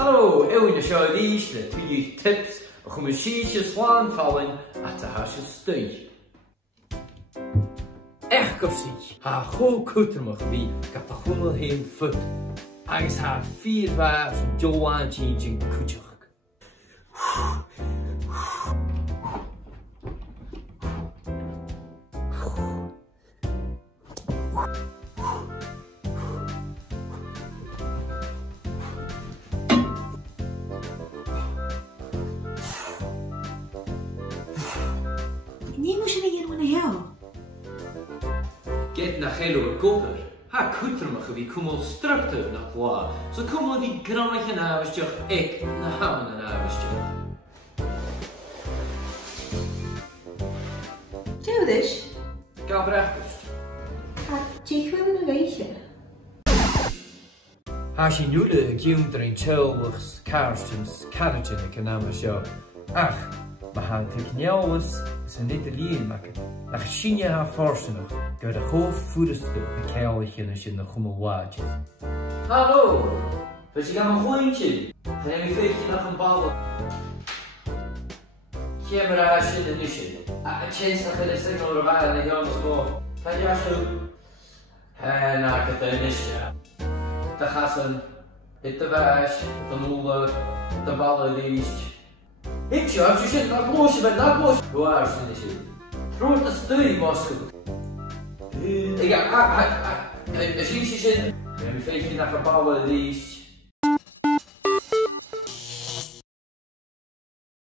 Hallo, eeuw de show dies, de 20 tips, om een sheetje slaan vallen, at de hasje stui. Echt kofsiek, ha go kutermach wie, gat de hummel heen fut. Agus ha 4 vaas Joan changing kutchach. Nee, moest je niet naar jou? Get naar hele koper. Ha kutermach wie kumel structuur naar kwa. Zo kumel die granige navestjach, ik naar hammen navestjach. Doe dus. Ga breakfast. Ga je wel een weetje. Ha she knew the giund er in chelwachs, karstens, carriage in de namen show. Ach, maar ha tekniauwens is een Italiaan maken. Nach China ha forsen nog, go de hoofd voederste de keiltjes in de gummelwaadjes. Hallo, dus je gaat een gooitje. Ga je een veetje naar een bal. Camera in de nisje. Ah, een chance dat je de signal erbij en de jongens voor. Ga je zo. En nou, ik heb een nisje. De gassen, de wijs, de moeder, de ballen liest. Ik zie, als je zit naar het bloosje bent, naar het bloosje. Waar is het niet? Grote stuur, Moskou. Ja, als je zit, en een beetje naar de ballen liest.